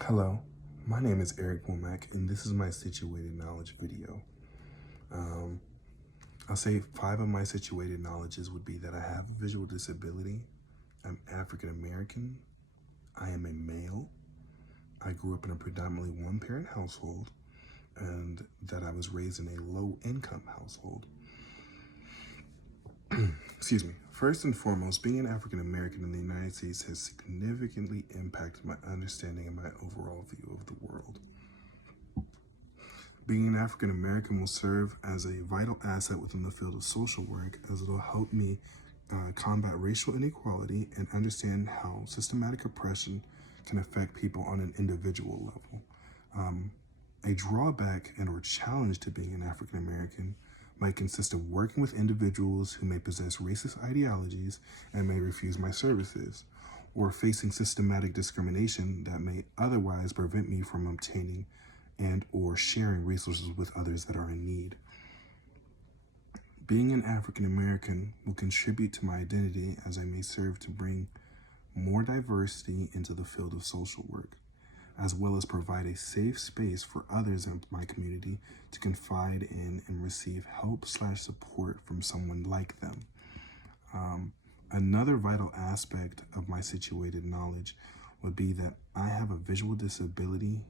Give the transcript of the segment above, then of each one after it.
Hello, my name is Eric Womack, and this is my situated knowledge video. Um, I'll say 5 of my situated knowledges would be that I have a visual disability, I'm African American, I am a male, I grew up in a predominantly one-parent household, and that I was raised in a low-income household. Excuse me. First and foremost, being an African American in the United States has significantly impacted my understanding and my overall view of the world. Being an African American will serve as a vital asset within the field of social work, as it'll help me combat racial inequality and understand how systematic oppression can affect people on an individual level. A drawback and or challenge to being an African American might consist of working with individuals who may possess racist ideologies and may refuse my services, or facing systematic discrimination that may otherwise prevent me from obtaining and or sharing resources with others that are in need. Being an African American will contribute to my identity, as I may serve to bring more diversity into the field of social work, as well as provide a safe space for others in my community to confide in and receive help/support from someone like them. Another vital aspect of my situated knowledge would be that I have a visual disability.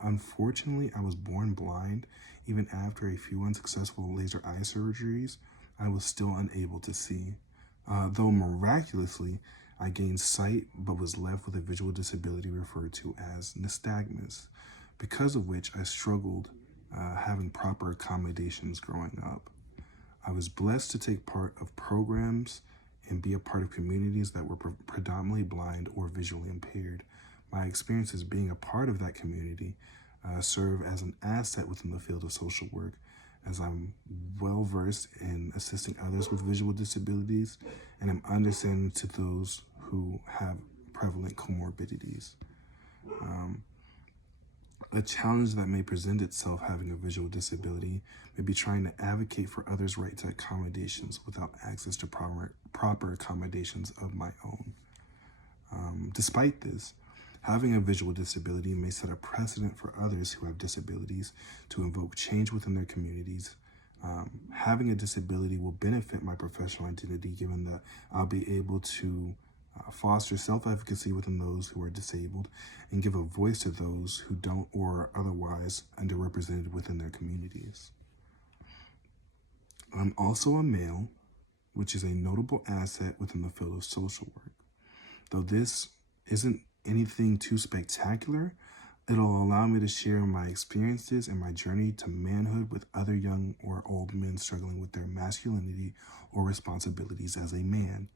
Unfortunately, I was born blind. Even after a few unsuccessful laser eye surgeries, I was still unable to see. Though miraculously, I gained sight but was left with a visual disability referred to as nystagmus, because of which I struggled having proper accommodations growing up. I was blessed to take part of programs and be a part of communities that were predominantly blind or visually impaired. My experiences being a part of that community serve as an asset within the field of social work, as I'm well versed in assisting others with visual disabilities and am understanding to those who have prevalent comorbidities. A challenge that may present itself having a visual disability may be trying to advocate for others' right to accommodations without access to proper accommodations of my own. Despite this, having a visual disability may set a precedent for others who have disabilities to invoke change within their communities. Having a disability will benefit my professional identity, given that I'll be able to foster self-efficacy within those who are disabled and give a voice to those who don't or are otherwise underrepresented within their communities. I'm also a male, which is a notable asset within the field of social work. Though this isn't anything too spectacular, it'll allow me to share my experiences and my journey to manhood with other young or old men struggling with their masculinity or responsibilities as a man.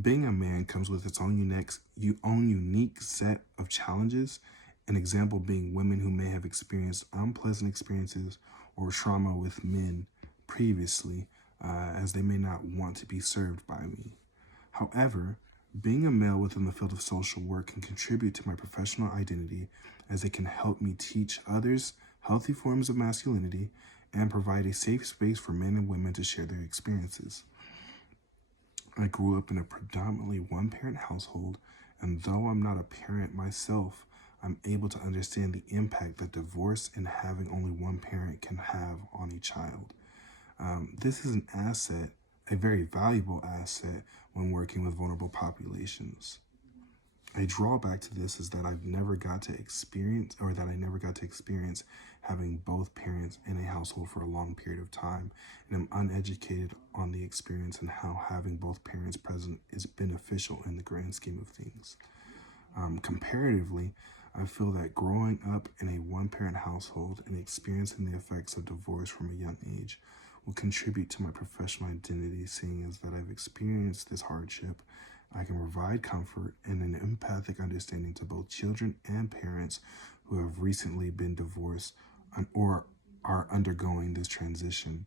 Being a man comes with its own unique set of challenges, an example being women who may have experienced unpleasant experiences or trauma with men previously, as they may not want to be served by me. However, being a male within the field of social work can contribute to my professional identity, as it can help me teach others healthy forms of masculinity and provide a safe space for men and women to share their experiences. I grew up in a predominantly one-parent household, and though I'm not a parent myself, I'm able to understand the impact that divorce and having only one parent can have on a child. This is an asset, a very valuable asset, when working with vulnerable populations. A drawback to this is that I never got to experience having both parents in a household for a long period of time, and I'm uneducated on the experience and how having both parents present is beneficial in the grand scheme of things. Comparatively, I feel that growing up in a one-parent household and experiencing the effects of divorce from a young age will contribute to my professional identity, seeing as that I've experienced this hardship. I can provide comfort and an empathic understanding to both children and parents who have recently been divorced or are undergoing this transition.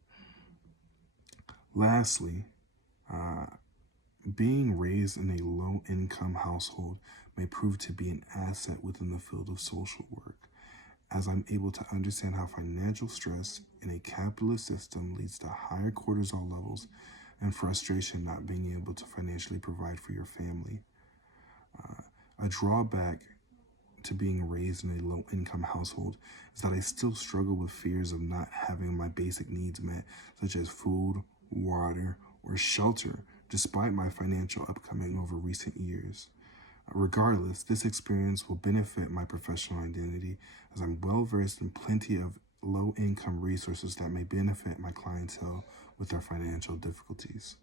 Lastly, being raised in a low-income household may prove to be an asset within the field of social work, as I'm able to understand how financial stress in a capitalist system leads to higher cortisol levels and frustration not being able to financially provide for your family. A drawback to being raised in a low income household is that I still struggle with fears of not having my basic needs met, such as food, water, or shelter, despite my financial upcoming over recent years. Regardless, this experience will benefit my professional identity as I'm well versed in plenty of low income resources that may benefit my clientele with their financial difficulties.